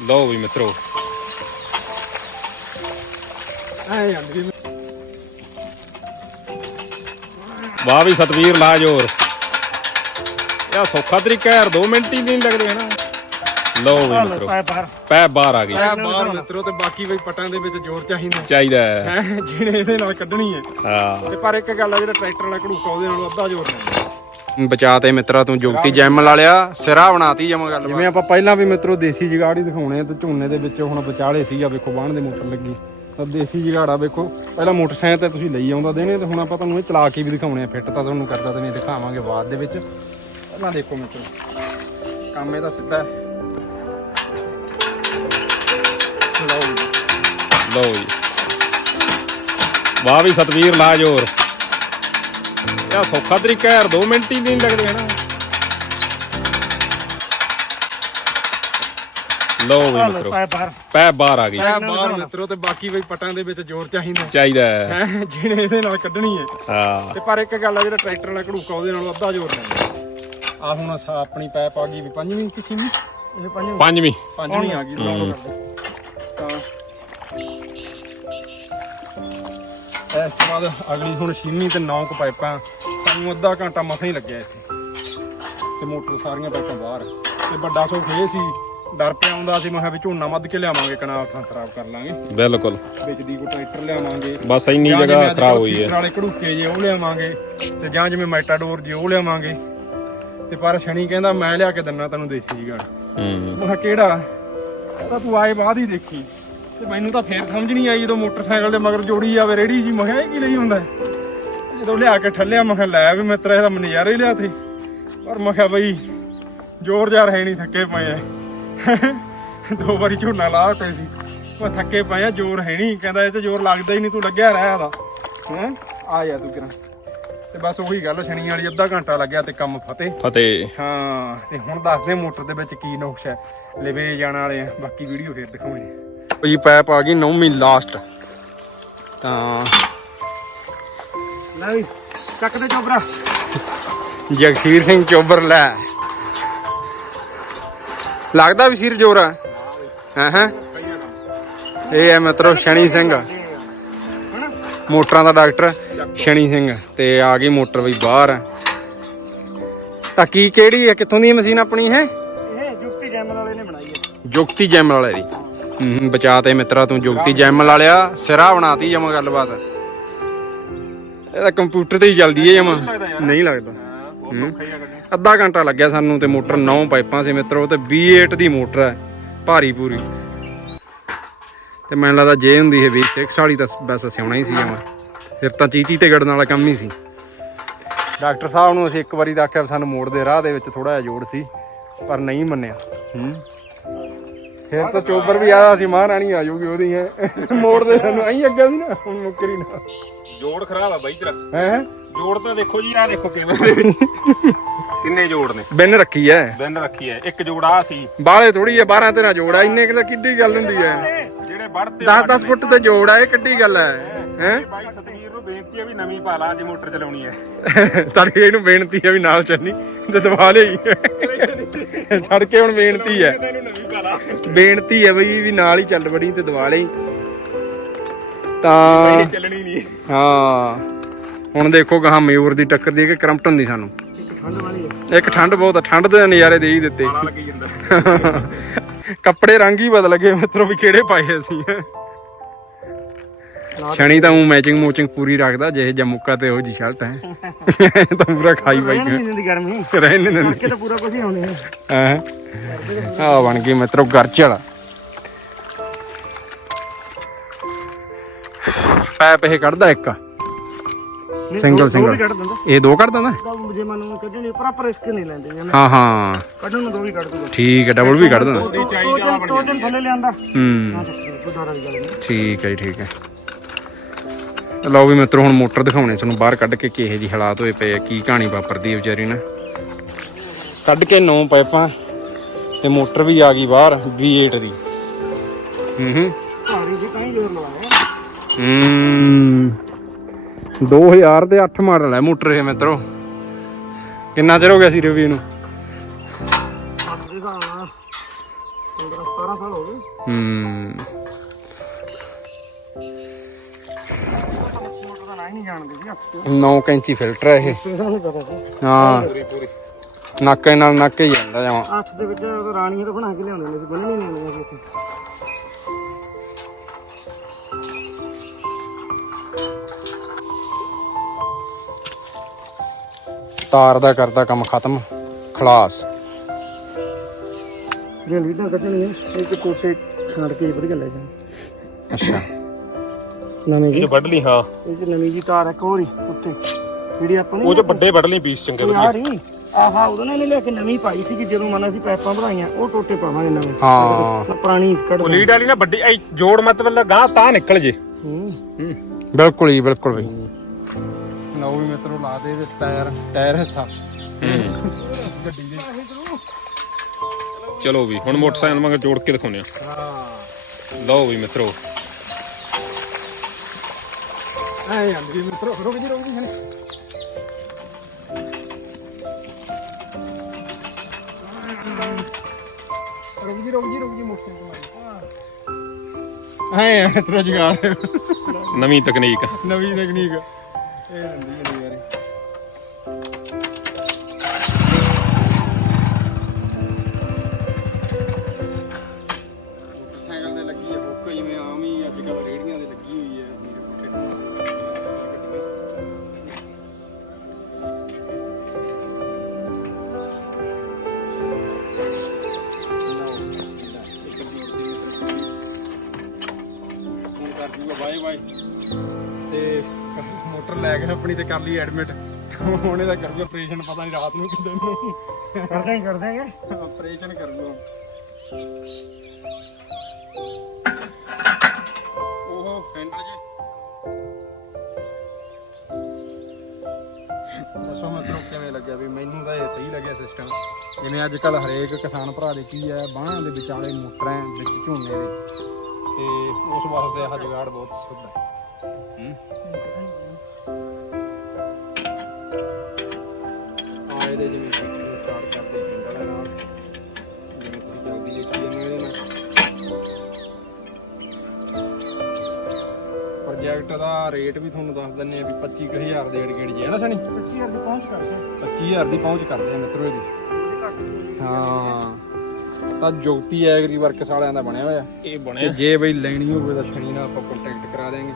ਲਓ ਵੀ ਮਿੱਤਰੋ ਐ ਜਾਂਦੀ ਵਾਹ ਵੀ ਸਤਵੀਰ ਲਾ ਜੋਰ ਇਹ ਸੌਖਾ ਤਰੀਕਾ ਯਾਰ 2 ਮਿੰਟ ਹੀ ਨਹੀਂ ਲੱਗਦੇ ਹਨਾ। ਲਓ ਵੀ ਮਿੱਤਰੋ। ਬਾਹਰ। ਪੈ ਬਾਹਰ ਆ ਗਈ। ਐ ਬਾਹਰ ਮਿੱਤਰੋ ਤੇ ਬਾਕੀ ਬਈ ਪਟਾਂ ਦੇ ਵਿੱਚ ਜ਼ੋਰ ਚਾਹੀਦਾ। ਚਾਹੀਦਾ ਹੈ। ਹੈ ਜਿਹਨੇ ਇਹਦੇ ਨਾਲ ਕੱਢਣੀ ਹੈ। ਹਾਂ। ਤੇ ਪਰ ਇੱਕ ਗੱਲ ਆ ਜਿਹੜਾ ਟਰੈਕਟਰ ਵਾਲਾ ਘੜੂਕਾ ਉਹਦੇ ਨਾਲੋਂ ਅੱਧਾ ਜ਼ੋਰ ਲੈਂਦਾ ਬਚਾ ਤੇ ਮਿੱਤਰਾ ਤੂੰ ਜੁਗਤੀ ਜੈਮ ਲਾ ਲਿਆ ਸਿਰਾ ਬਣਾਤੀ ਜਮ ਗੱਲ ਜਿਵੇਂ ਆਪਾਂ ਪਹਿਲਾਂ ਵੀ ਮਿੱਤਰੋ ਦੇਸੀ ਜਗਾੜ ਹੀ ਦਿਖਾਉਣੇ ਆ ਤੇ ਝੋਨੇ ਦੇ ਵਿੱਚ ਹੁਣ ਵਿਚਾਲੇ ਸੀ ਆ ਵੇਖੋ ਬਾਣ ਦੇ ਮੋਟਰ ਲੱਗੀ। ਤਾਂ ਦੇਸੀ ਜਗਾੜਾ ਵੇਖੋ ਪਹਿਲਾਂ ਮੋਟਰਸਾਈਕਲ ਤੇ ਤੁਸੀਂ ਲਈ ਆਉਂਦਾ ਦੇਣੇ ਤੇ ਹੁਣ ਆਪਾਂ ਤੁਹਾਨੂੰ ਇਹ ਚਲਾ ਕੇ ਵੀ ਦਿਖਾਉਣੇ ਆ ਫਿੱਟ ਤਾਂ ਤੁਹਾਨੂੰ ਕਰਦਾ ਤੇ ਨਹੀਂ ਦਿਖਾਵਾਂਗੇ ਬਾਅਦ ਦੇ ਵਿੱਚ। ਪਹਿਲਾਂ ਦੇਖੋ ਮਿੱਤਰੋ ਕੰਮ ਇਹਦਾ ਸਿੱਧਾ ਹੈ। ਲਓ ਜੀ। ਵਾਹ ਵੀ ਸਤਵੀਰ ਲਾ ਇਹ ਸੌਖਾ ਤਰੀਕਾ ਯਾਰ 2 ਮਿੰਟ ਹੀ ਨਹੀਂ ਲੱਗਦੇ ਹਨਾ। ਲਓ ਵੀ ਮਿੱਤਰੋ ਬਾਹਰ। ਪੈ ਬਾਹਰ ਆ ਗਈ। ਐ ਬਾਹਰ ਮਿੱਤਰੋ ਤੇ ਬਾਕੀ ਬਈ ਪਟਾਂ ਦੇ ਵਿੱਚ ਜ਼ੋਰ ਚਾਹੀਦਾ। ਚਾਹੀਦਾ ਹੈ। ਹੈ ਜਿਹਨੇ ਇਹਦੇ ਨਾਲ ਕੱਢਣੀ ਹੈ। ਹਾਂ। ਤੇ ਪਰ ਇੱਕ ਗੱਲ ਆ ਜਿਹੜਾ ਟਰੈਕਟਰ ਵਾਲਾ ਘੜੂਕਾ ਉਹਦੇ ਨਾਲੋਂ ਅੱਧਾ ਜ਼ੋਰ ਲੈਂਦਾ। ਆ ਹੁਣ ਅਸਾਂ ਆਪਣੀ ਪੈਪ ਆ ਗਈ ਵੀ ਪੰਜਵੀਂ ਕਿ ਛੇਵੀਂ? ਇਹ ਪੰਜਵੀਂ। ਪੰਜਵੀਂ। ਪੰਜਵੀਂ ਆ ਗਈ ਲੋਡ ਕਰਦੇ। ਤਾਂ ਇਸ ਤੋਂ ਬਾਅਦ ਅਗਲੀ ਹੁਣ ਛੇਵੀਂ ਤੇ ਨੌ ਕੁ ਪਾਈਪਾਂ ਸਾਨੂੰ ਅੱਧਾ ਘੰਟਾ ਮਸਾਂ ਹੀ ਲੱਗਿਆ ਇੱਥੇ। ਤੇ ਮੋਟਰ ਸਾਰੀਆਂ ਪਾਈਪਾਂ ਬਾਹਰ। ਤੇ ਵੱਡਾ ਸੁੱਖ ਇਹ ਸੀ ਡਰ ਪਿਆ ਆਉਂਦਾ ਸੀ ਮੈਂ ਕਿਹਾ ਵੀ ਝੋਨਾ ਮੱਧ ਕੇ ਲਿਆਵਾਂਗੇ ਕਨਾਲ ਥਾਂ ਖਰਾਬ ਕਰ ਲਾਂਗੇ। ਬਿਲਕੁਲ। ਵਿੱਚ ਦੀ ਕੋ ਟਰੈਕਟਰ ਲਿਆਵਾਂਗੇ। ਬਸ ਇੰਨੀ ਜਾਂ ਜਗ੍ਹਾ ਅੱਜ ਖਰਾਬ ਕੱਲ੍ਹ ਹੋਈ ਹੈ। ਵਾਲੇ ਘੜੂਕੇ ਜੇ ਉਹ ਲਿਆਵਾਂਗੇ ਤੇ ਜਾਂ ਜਿਵੇਂ ਮੈਟਾਡੋਰ ਜੇ ਉਹ ਲਿਆਵਾਂਗੇ। ਤੇ ਪਰ ਸ਼ਨੀ ਕਹਿੰਦਾ ਮੈਂ ਲਿਆ ਕੇ ਦਿੰਨਾ ਤੈਨੂੰ ਦੇਸੀ ਜਗੜ ਹੂੰ। ਮੈਂ ਕਿਹਾ ਕਿਹੜਾ? ਤਾਂ ਤੂੰ ਆਏ ਬਾਅਦ ਹੀ ਦੇਖੀ। ਤੇ ਮੈਨੂੰ ਤਾਂ ਫੇਰ ਸਮਝ ਨਹੀਂ ਆਈ ਜਦੋਂ ਮੋਟਰਸਾਈਕਲ ਦੇ ਮਗਰ ਜੋੜੀ ਜਾਵੇ ਰੇੜੀ ਜੀ ਮੈਂ ਕਿਹਾ ਇਹ ਕੀ ਲਈ ਹੁੰਦਾ? ਹੈ? ਜਦੋਂ ਲਿਆ ਕੇ ਠੱਲਿਆ ਮੈਂ ਕਿਹਾ ਲੈ ਵੀ ਮਿੱਤਰ ਇਹਦਾ ਨਜ਼ਾਰਾ ਹੀ ਲਿਆ ਤੇ ਪਰ ਮੈਂ ਕਿਹਾ ਬਈ ਜ਼ੋਰ ਜ਼ਾਰ ਹੈ ਨਹੀਂ ਥੱਕੇ ਪਏ ਆ। ਦੋ ਵਾਰੀ ਝੋਨਾ ਲਾ ਪਏ ਸੀ। ਮੈਂ ਥੱਕੇ ਪਏ ਆ ਜ਼ੋਰ ਹੈ ਨਹੀਂ। ਕਹਿੰਦਾ ਇਹ ਤੇ ਜ਼ੋਰ ਲੱਗਦਾ ਹੀ ਨਹੀਂ ਤੂੰ ਲੱਗਿਆ ਰਹਿ ਆਦਾ ਹੈ? ਆ ਜਾ ਤੂੰ ਕਿਰਾਂ। ਤੇ ਬਸ ਉਹੀ ਗੱਲ ਸ਼ਨੀ ਵਾਲੀ ਅੱਧਾ ਘੰਟਾ ਲੱਗਿਆ ਤੇ ਕੰਮ ਫਤਿਹ। ਫਤਿਹ। ਹਾਂ ਤੇ ਹੁਣ ਦੱਸਦੇ ਮੋਟਰ ਦੇ ਵਿੱਚ ਕੀ ਨੁਕਸ ਹੈ ਲਵੇ ਜਾਣ ਵਾਲੇ ਆ। ਬਾਕੀ ਵੀਡੀਓ ਫੇਰ ਦਿਖਾਉਣੀ ਜੀ ਪੈਪ ਆ ਗਈ ਨੌਵੀਂ ਲਾਸਟ ਤਾਂ ਲੈ ਵੀ ਚੱਕ ਦੇ ਚੋਬਰਾ। ਜਗਸੀਰ ਸਿੰਘ ਚੋਬਰ ਲੈ। ਲੱਗਦਾ ਵੀ ਸਿਰ ਜੋਰ ਆ? ਹਾਂ ਹਾਂ? ਇਹ ਹੈ ਮਿੱਤਰੋ ਸ਼ਨੀ ਸਿੰਘ। ਮੋਟਰਾਂ ਦਾ ਡਾਕਟਰ ਸ਼ਨੀ ਸਿੰਘ ਤੇ ਆ ਗਈ ਮੋਟਰ ਵੀ ਬਾਹਰ। ਤਾਂ ਕੀ ਕਿਹੜੀ ਹੈ ਕਿੱਥੋਂ ਦੀ ਮਸ਼ੀਨ ਆਪਣੀ ਹੈ ਇਹ ਜੁਗਤੀ ਜੈਮਲ ਵਾਲੇ ਨੇ ਬਣਾਈ ਹੈ ਜੁਗਤੀ ਜੈਮ ਵਾਲੇ ਦੀ। ਹੂੰ ਬਚਾ ਤੇ ਮਿੱਤਰਾ ਤੂੰ ਜੁਗਤੀ ਜੈਮ ਲਾ ਲਿਆ ਸਿਰਾ ਬਣਾਤੀ ਜਮ ਗੱਲਬਾਤ। ਇਹ ਤਾਂ ਕੰਪਿਊਟਰ ਤੇ ਹੀ ਚੱਲਦੀ ਹੈ ਜਮ। ਨਹੀਂ ਲੱਗਦਾ। ਅੱਧਾ ਘੰਟਾ ਲੱਗਿਆ ਸਾਨੂੰ ਤੇ ਮੋਟਰ 9 ਪਾਈਪਾਂ ਸੀ ਮਿੱਤਰੋ, ਤੇ V8 ਦੀ ਮੋਟਰ ਹੈ, ਭਾਰੀ ਪੂਰੀ। ਤੇ ਮੈਨੂੰ ਲੱਗਦਾ ਜੇ ਹੁੰਦੀ ਹੈ V6 ਵਾਲੀ ਤਾਂ ਬਸ ਸਿਆਉਣਾ ਹੀ ਸੀ ਜਮ। ਫਿਰ ਤਾਂ ਚੀਚੀ ਤੇ ਗੜਨ ਵਾਲਾ ਕੰਮ ਹੀ ਸੀ। ਡਾਕਟਰ ਸਾਹਿਬ ਨੂੰ ਅਸੀਂ ਇੱਕ ਵਾਰੀ ਤਾਂ ਆਖਿਆ ਵੀ ਸਾਨੂੰ ਮੋੜ ਦੇ ਰਾਹ ਦੇ ਵਿੱਚ ਥੋੜਾ ਜਿਹਾ ਜੋੜ ਸੀ, ਪਰ ਨਹੀਂ ਮੰਨਿਆ। ਹੂੰ। ਫਿਰ ਤਾਂ ਚੋਬਰ ਵੀ ਆਦਾ ਸੀ ਮਹਾਰਾਣੀ ਆ ਜਾਊਗੀ ਉਹਦੀ ਹੈ। ਮੋੜ ਦੇ ਸਾਨੂੰ ਆਈ ਅੱਗੇ ਸੀ ਨਾ ਹੁਣ ਮੁੱਕਰੀ ਨਾ। ਜੋੜ ਖਰਾਬ ਆ ਬਾਈ ਤੇਰਾ। ਹੈ? ਜੋੜ ਤਾਂ ਦੇਖੋ ਜੀ ਆ ਦੇਖੋ ਕਿਵੇਂ ਦੇ ਵਿੱਚ। ਕਿੰਨੇ ਜੋੜ ਨੇ। ਬਿੰਨ ਰੱਖੀ ਐ। ਬਿੰਨ ਰੱਖੀ ਹੈ ਇੱਕ ਜੋੜ ਆ ਸੀ। ਬਾਲੇ ਥੋੜੀ ਐ 12 13 ਜੋੜਾ ਇੰਨੇ ਕਿ ਕਿੱਡੀ ਗੱਲ ਹੁੰਦੀ ਐ। ਜਿਹੜੇ ਵੜਦੇ 10 10 ਫੁੱਟ ਤੇ ਜੋੜ ਆ ਇਹ ਕਿੱਡੀ ਗੱਲ ਐ। ਹੈ? ਬਾਈ ਸਤਗੀਰ ਨੂੰ ਬੇਨਤੀ ਹੈ ਵੀ ਨਵੀਂ ਪਾ ਲਾ ਜੇ ਮੋਟਰ ਚਲਾਉਣੀ ਹੈ ਤੜਕੇ ਇਹਨੂੰ ਬੇਨਤੀ ਐ ਵੀ ਨਾਲ ਚੱਲਣੀ ਤੇ ਦਬਾ ਲਈ। ਤੜਕੇ ਹੁਣ ਬੇਨਤੀ ਐ। ਬੇਨਤੀ ਐ ਬਈ ਵੀ ਨਾਲ ਹੀ ਚੱਲ ਬੜੀ ਤੇ ਦਬਾ ਲਈ। ਤਾਂ ਚੱਲਣੀ ਨਹੀਂ। ਹਾਂ। ਹੁਣ ਦੇਖੋ ਗਾਹਾਂ ਮਯੂਰ ਦੀ ਟੱਕਰ ਦੀ ਕਿ ਕਰਮਪਟਨ ਦੀ ਸਾਨੂੰ। ਠੰਡ ਵਾਲੀ ਹੈ ਇੱਕ ਠੰਡ ਬਹੁਤ ਆ ਠੰਡ ਦੇ ਨਜ਼ਾਰੇ ਦੇ ਹੀ ਦਿੱਤੇ। ਕੱਪੜੇ ਰੰਗ ਹੀ ਬਦਲ ਗਏ ਮਿੱਤਰੋ ਵੀ ਕਿਹੜੇ ਪਾਏ ਅਸੀਂ। ਸ਼ਨੀ ਤਾਂ ਉਹ ਮੈਚਿੰਗ ਮੋਚਿੰਗ ਪੂਰੀ ਰੱਖਦਾ ਜਿਹੇ ਜਿਹਾ ਮੁੱਕਾ ਤੇ ਉਹ ਜੀ ਸ਼ਰਟ ਹੈ ਤਾਂ ਪੂਰਾ ਖਾਈ ਬਾਈ ਰਹਿਣ ਨਹੀਂ ਦਿੰਦੀ ਗਰਮੀ ਰਹਿਣ ਨਹੀਂ ਦਿੰਦੇ ਕਿ ਤਾਂ ਪੂਰਾ ਕੁਝ ਹੀ ਹੋਣੀ ਹੈ ਆ ਬਣ ਗਈ ਮਿੱਤਰੋ ਗਰਚ ਵਾਲਾ ਪੈਪ ਇਹ ਕੱਢਦਾ ਇੱਕ ਦੋ- ਦੋ ਕੱਢ ਦਿੰਦਾ ਇਹ ਦੋ ਕੱਢ ਦਿੰਦਾ ਜੇ ਮੈਨੂੰ ਕੱਢਣੀ ਪ੍ਰੋਪਰ ਰਿਸਕ ਨਹੀਂ ਲੈਂਦੇ ਹਾਂ ਹਾਂ ਕੱਢਣ ਨੂੰ ਦੋ ਵੀ ਕੱਢ ਦੂਗਾ ਠੀਕ ਹੈ ਡਬਲ ਵੀ ਕੱਢ ਦਿੰਦਾ ਦੋ ਦਿਨ ਦੋ ਥੱਲੇ ਲਿਆਂਦਾ ਹੂੰ ਠੀਕ ਹੈ ਜੀ ਠੀਕ ਹੈ ਲਓ ਵੀ ਮਿੱਤਰੋ ਹੁਣ ਮੋਟਰ ਦਿਖਾਉਣੇ ਤੁਹਾਨੂੰ ਬਾਹਰ ਕੱਢ ਕੇ ਕਿਹੇ ਜੀ ਹਾਲਾਤ ਹੋਏ ਪਏ ਆ ਕੀ ਕਹਾਣੀ ਵਾਪਰਦੀ ਹੈ ਵਿਚਾਰੀ ਨਾਲ ਕੱਢ ਕੇ ਨੌ ਪਾਈਪਾਂ ਤੇ ਮੋਟਰ ਵੀ ਆ ਗਈ ਬਾਹਰ V8 ਦੀ। ਹੂੰ ਹੂੰ। ਭਾਰੀ ਵੀ ਕਹੀਂ ਜ਼ੋਰ ਲਵਾਇਆ। ਹੂੰ। 2000 ਤੇ 8 ਮਾਡਲ ਹੈ ਮੋਟਰ ਇਹ ਮਿੱਤਰੋ। ਕਿੰਨਾ ਚਿਰ ਹੋ ਗਿਆ ਸੀ ਰਿਵਿਊ ਨੂੰ? ਹੱਥ ਦੇ ਹਿਸਾਬ ਨਾਲ 15 17 ਸਾਲ ਹੋ। ਨਹੀਂ ਜਾਣਦੇ ਅੱਖ 9 ਕੈਂਚੀ ਫਿਲਟਰ ਹੈ ਇਹ। ਤੇ ਸਾਨੂੰ ਪਤਾ ਸੀ। ਹਾਂ। ਨਾਕੇ ਨਾਲ ਨਾਕੇ ਹੀ ਜਾਂਦਾ ਜਾਵਾਂ ਅੱਖ ਦੇ ਵਿੱਚ ਉਹ ਰਾਣੀਆਂ ਤਾਂ ਬਣਾ ਕੇ ਲਿਆਉਂਦੇ ਹੁੰਦੇ ਸੀ ਬੰਨਣੀ ਨਹੀਂ ਆਉਂਦੀਆਂ ਸੀ ਇੱਥੇ। ਤਾਰ ਦਾ ਕਰਦਾ ਕੰਮ ਖਤਮ ਖਲਾਸ। ਜੇ ਲੀਡਾਂ ਕੱਢਣੀਆਂ ਇੱਕ ਕੋਟੇ ਛਾੜ ਕੇ ਵਧੀਆ ਲੈ ਜਾਣ। ਅੱਛਾ। ਨਵੀਂ ਜੀ। ਵੱਢ ਲਈ ਹਾਂ। ਇਹ ਚ ਨਵੀਂ ਜੀ ਤਾਰ ਇੱਕ ਹੋਰ ਹੀ ਉੱਤੇ। ਜਿਹੜੀ ਆਪਾਂ ਉਹ ਚ ਵੱਡੇ ਵੱਢ ਲਈ ਪੀਸ ਚੰਗੇ ਆ ਰਹੀ ਆਹਾ ਉਹਦੋਂ ਨੇ ਲੈ ਕੇ ਨਵੀਂ ਪਾਈ ਸੀ ਕਿ ਜਦੋਂ ਮਨ ਅਸੀਂ ਪਾਈਪਾਂ ਬਣਾਈਆਂ ਉਹ ਟੋਟੇ ਪਾਵਾਂਗੇ ਨਵੇਂ। ਹਾਂ। ਤਾਂ ਪੁਰਾਣੀ ਇਸ ਕੱਢ ਲੀਡ ਵਾਲੀ ਨਾ ਵੱਡੀ ਐ ਜੋੜ ਮਤਲਬ ਗਾਂ ਤਾਂ ਨਿਕਲ ਜੇ। ਹੂੰ। ਬਿਲਕੁਲ ਜੀ ਬਿਲਕੁਲ ਬਈ। ਲਓ ਵੀ ਮਿੱਤਰੋ ਲਾ ਦੇ ਇਹਦੇ ਟਾਇਰ ਟਾਇਰ ਹਿੱਸਾ ਚਲੋ ਵੀ ਹੁਣ ਮੋਟਰਸਾਈਕਲ ਮਗਰ ਜੋੜ ਕੇ ਦਿਖਾਉਂਦੇ ਆ ਹਾਂ। ਲਓ ਵੀ ਮਿੱਤਰੋ। ਐ ਆਂਦੀ ਮਿੱਤਰੋ ਰੁਕ ਜੀ ਰੁਕ ਜੀ ਹਣੇ ਰੁਕ ਜੀ ਰੁਕ ਜੀ ਰੁਕ ਜੀ ਮੋਟਰਸਾਈਕਲ ਐ ਆ ਮਿੱਤਰੋ ਜਗਾੜ ਨਵੀਂ ਤਕਨੀਕ ਨਵੀਂ ਤਕਨੀਕ ਇਹ ਆਂਦੀ ਹੈ ਯਾਰ ਮੋਟਰ ਲੈ ਕੇ ਆਪਣੀ ਤੇ ਕਰ ਲਈ ਐਡਮਿਟ ਹੁਣ ਇਹਦਾ ਕਰੂਗਾ ਆਪਰੇਸ਼ਨ ਪਤਾ ਨਹੀਂ ਰਾਤ ਨੂੰ ਕਿਦਾਂ ਨੂੰ ਕਰਦੇ ਹੀ ਕਰਦੇ ਹੈਗੇ ਆਪਰੇਸ਼ਨ ਕਰੂਗਾ। ਉਹ ਫੈਂਡਰ ਜੇ ਦੱਸੋ ਮਤਲਬ ਕਿਵੇਂ ਲੱਗਿਆ ਵੀ ਮੈਨੂੰ ਤਾਂ ਇਹ ਸਹੀ ਲੱਗਿਆ ਸਿਸਟਮ ਜਿਵੇਂ ਅੱਜ ਕੱਲ ਹਰੇਕ ਕਿਸਾਨ ਭਰਾ ਦੇ ਕੀ ਹੈ ਬਾਹਾਂ ਦੇ ਵਿਚਾਲੇ ਮੋਟਰਾਂ ਵਿੱਚ ਝੋਨੇ ਦੇ। ਤੇ ਉਸ ਵਾਸਤੇ ਆਹ ਜਗਾੜ ਬਹੁਤ ਸੁੱਧ ਹੈ। ਆ ਰੇਟ ਵੀ ਤੁਹਾਨੂੰ ਦੱਸ ਦਿੰਨੇ ਆ ਵੀ 25000 ਦੇ ਏੜ ਗੇੜ ਜੀ ਹੈ ਨਾ ਸਣੀ 25000 ਦੀ ਪਹੁੰਚ ਕਰਦੇ 25000 ਦੀ ਪਹੁੰਚ ਕਰਦੇ ਆ ਮਿੱਤਰੋ ਇਹਦੀ। ਹਾਂ ਤਾਂ ਜੋਗਤੀ ਐਗਰੀ ਵਰਕਸ ਵਾਲਿਆਂ ਦਾ ਬਣਿਆ ਹੋਇਆ। ਇਹ ਤੇ ਜੇ ਬਈ ਲੈਣੀ ਹੋਵੇ ਤਾਂ ਸਣੀ ਨਾਲ ਆਪਾਂ ਕੰਟੈਕਟ ਕਰਾ ਦੇਾਂਗੇ